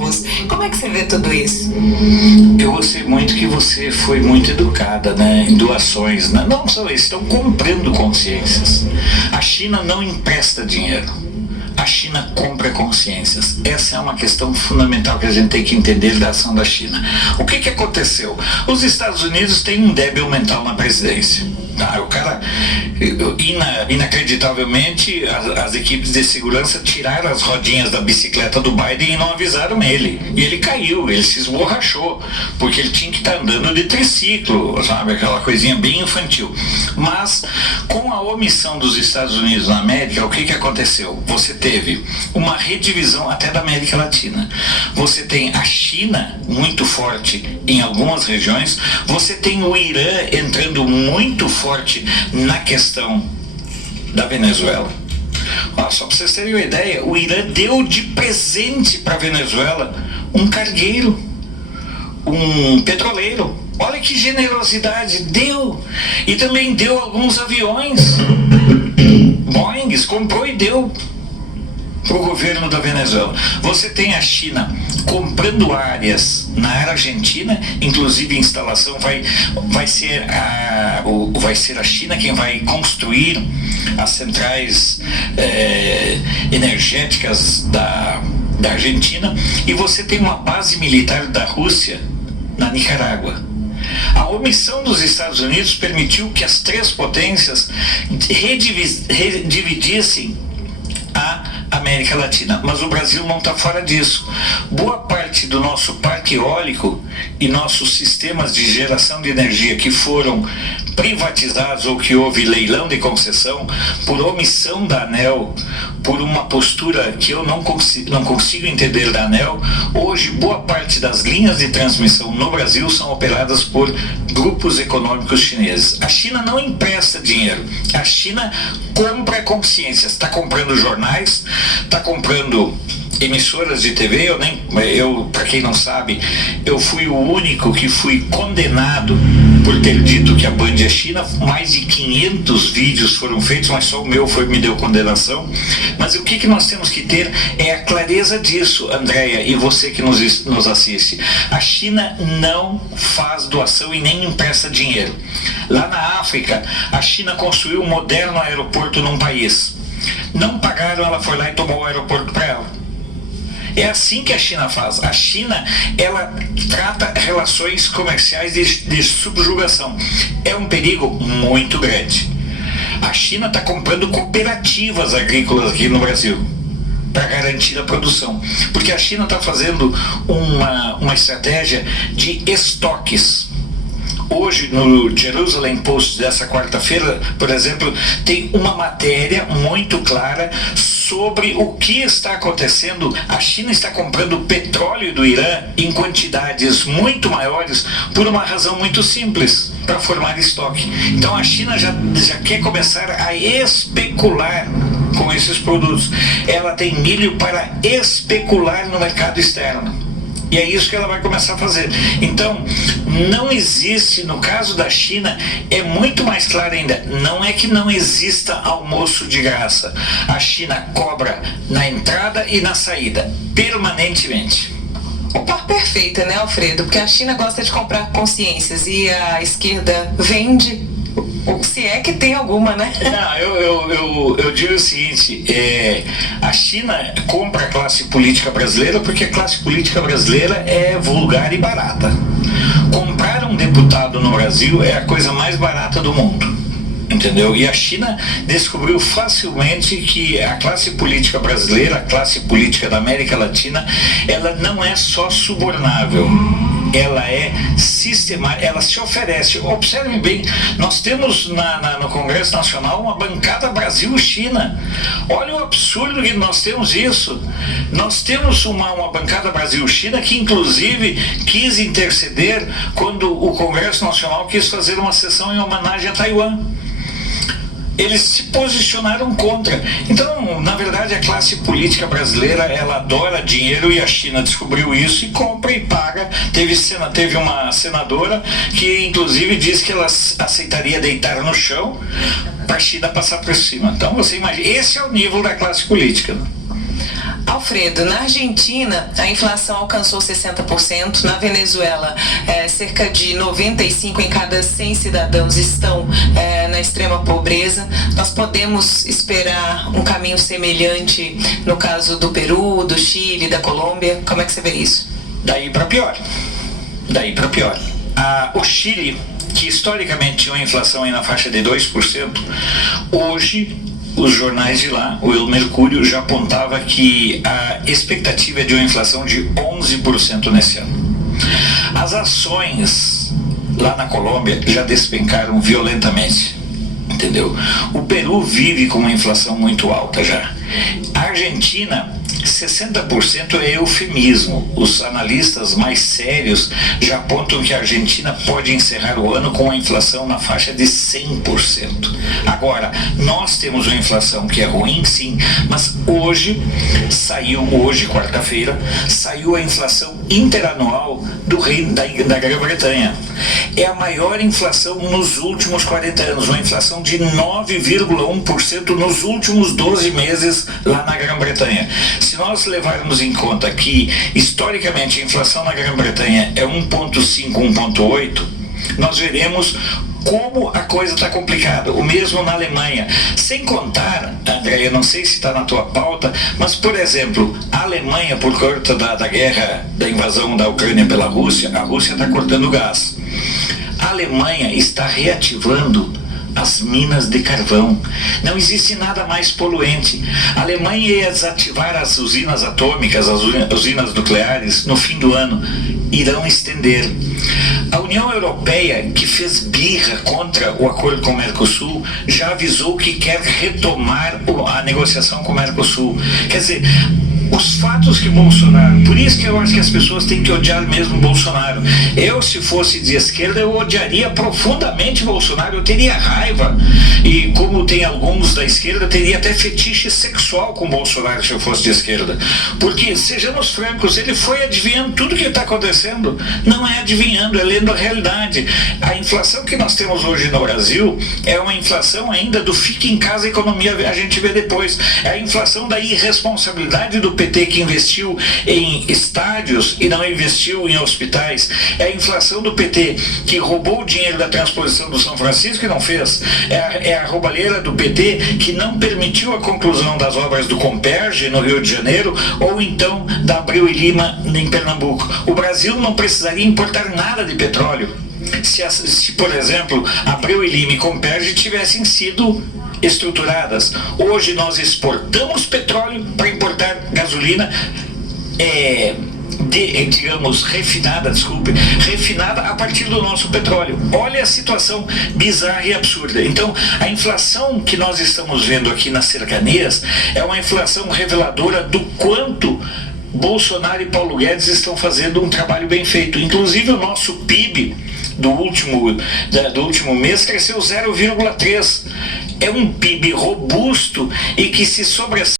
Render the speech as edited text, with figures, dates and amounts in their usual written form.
povos. Como é que você vê tudo isso? Eu gostei muito que você foi muito educada, né, em doações, né? Não só eles estão comprando consciências. A China não empresta dinheiro. A China compra consciências. Essa é uma questão fundamental que a gente tem que entender da ação da China. O que aconteceu? Os Estados Unidos têm um débil mental na presidência. O cara, inacreditavelmente, as equipes de segurança tiraram as rodinhas da bicicleta do Biden e não avisaram ele. E ele caiu, ele se esborrachou, porque ele tinha que estar andando de triciclo, sabe? Aquela coisinha bem infantil. Mas, com a omissão dos Estados Unidos na América, o que aconteceu? Você teve uma redivisão até da América Latina. Você tem a China muito forte em algumas regiões, você tem o Irã entrando muito forte na questão da Venezuela. Só para vocês terem uma ideia, o Irã deu de presente para a Venezuela um cargueiro, um petroleiro. Olha que generosidade, deu. E também deu alguns aviões. Boeing comprou e deu para o governo da Venezuela. Você tem a China comprando áreas na Argentina, inclusive a instalação vai ser a China quem vai construir as centrais energéticas da Argentina, e você tem uma base militar da Rússia na Nicarágua. A omissão dos Estados Unidos permitiu que as três potências redividissem a América Latina, mas o Brasil não está fora disso. Boa parte do nosso parque eólico e nossos sistemas de geração de energia que foram privatizados ou que houve leilão de concessão por omissão da ANEEL, por uma postura que eu não consigo entender da ANEEL, hoje boa parte das linhas de transmissão no Brasil são operadas por grupos econômicos chineses. A China não empresta dinheiro, a China compra consciências, está comprando jornais, está comprando emissoras de TV. Para quem não sabe, eu fui o único que fui condenado por ter dito que a Band é China. Mais de 500 vídeos foram feitos, mas só o meu me deu condenação. Mas o que nós temos que ter é a clareza disso, Andréia, e você que nos assiste. A China não faz doação e nem empresta dinheiro. Lá na África, a China construiu um moderno aeroporto num país. Não pagaram, ela foi lá e tomou o aeroporto para ela. É assim que a China faz. A China, ela trata relações comerciais de subjugação. É um perigo muito grande. A China está comprando cooperativas agrícolas aqui no Brasil para garantir a produção, porque a China está fazendo uma estratégia de estoques. Hoje, no Jerusalem Post dessa quarta-feira, por exemplo, tem uma matéria muito clara sobre o que está acontecendo. A China está comprando petróleo do Irã em quantidades muito maiores por uma razão muito simples, para formar estoque. Então a China já quer começar a especular com esses produtos. Ela tem milho para especular no mercado externo. E é isso que ela vai começar a fazer. Então, não existe, no caso da China, é muito mais claro ainda, não é que não exista almoço de graça. A China cobra na entrada e na saída, permanentemente. O par perfeito, né, Alfredo? Porque a China gosta de comprar consciências e a esquerda vende, ou se é que tem alguma, né? Não, eu digo o seguinte, a China compra a classe política brasileira porque a classe política brasileira é vulgar e barata. Comprar um deputado no Brasil é a coisa mais barata do mundo. Entendeu? E a China descobriu facilmente que a classe política brasileira, a classe política da América Latina, ela não é só subornável, ela é sistemática, ela se oferece. Observe bem, nós temos no Congresso Nacional uma bancada Brasil-China. Olha o absurdo que nós temos isso. Nós temos uma bancada Brasil-China que inclusive quis interceder quando o Congresso Nacional quis fazer uma sessão em homenagem a Taiwan. Eles se posicionaram contra. Então, na verdade, a classe política brasileira, ela adora dinheiro e a China descobriu isso e compra e paga. Teve uma senadora que, inclusive, disse que ela aceitaria deitar no chão para a China passar por cima. Então, você imagina, esse é o nível da classe política, né? Alfredo, na Argentina a inflação alcançou 60%, na Venezuela cerca de 95 em cada 100 cidadãos estão na extrema pobreza. Nós podemos esperar um caminho semelhante no caso do Peru, do Chile, da Colômbia? Como é que você vê isso? Daí para pior. O Chile, que historicamente tinha uma inflação aí na faixa de 2%, hoje os jornais de lá, o El Mercúrio, já apontava que a expectativa é de uma inflação de 11% nesse ano. As ações lá na Colômbia já despencaram violentamente, entendeu? O Peru vive com uma inflação muito alta já. A Argentina, 60% é eufemismo. Os analistas mais sérios já apontam que a Argentina pode encerrar o ano com uma inflação na faixa de 100%. Agora, nós temos uma inflação que é ruim, sim, mas hoje, quarta-feira, saiu a inflação interanual do Reino da Grã-Bretanha. É a maior inflação nos últimos 40 anos, uma inflação de 9,1% nos últimos 12 meses lá na Grã-Bretanha. Se nós levarmos em conta que, historicamente, a inflação na Grã-Bretanha é 1,5, 1,8, nós veremos como a coisa está complicada. O mesmo na Alemanha. Sem contar, André, eu não sei se está na tua pauta, mas, por exemplo, a Alemanha, por conta da guerra, da invasão da Ucrânia pela Rússia, a Rússia está cortando gás. A Alemanha está reativando as minas de carvão. Não existe nada mais poluente. A Alemanha ia desativar as usinas atômicas, as usinas nucleares, no fim do ano. Irão estender. A União Europeia, que fez birra contra o acordo com o Mercosul, já avisou que quer retomar a negociação com o Mercosul. Quer dizer, os fatos que Bolsonaro... Por isso que eu acho que as pessoas têm que odiar mesmo Bolsonaro. Eu, se fosse de esquerda, eu odiaria profundamente Bolsonaro. Eu teria raiva. E como tem alguns da esquerda, teria até fetiche sexual com Bolsonaro se eu fosse de esquerda. Porque, sejamos francos, ele foi adivinhando tudo que está acontecendo. Não é adivinhando, é lendo a realidade. A inflação que nós temos hoje no Brasil é uma inflação ainda do fique em casa, a economia a gente vê depois. É a inflação da irresponsabilidade do PT, que investiu em estádios e não investiu em hospitais. É a inflação do PT, que roubou o dinheiro da transposição do São Francisco e não fez. É a roubalheira do PT, que não permitiu a conclusão das obras do Comperge no Rio de Janeiro, ou então da Abreu e Lima em Pernambuco. O Brasil não precisaria importar nada de petróleo se, por exemplo, Abreu e Lima e Comperge tivessem sido estruturadas. Hoje nós exportamos petróleo para importar gasolina refinada a partir do nosso petróleo. Olha a situação bizarra e absurda. Então, a inflação que nós estamos vendo aqui nas cercanias é uma inflação reveladora do quanto Bolsonaro e Paulo Guedes estão fazendo um trabalho bem feito. Inclusive, o nosso PIB do último mês cresceu 0,3%. É um PIB robusto e que se sobressai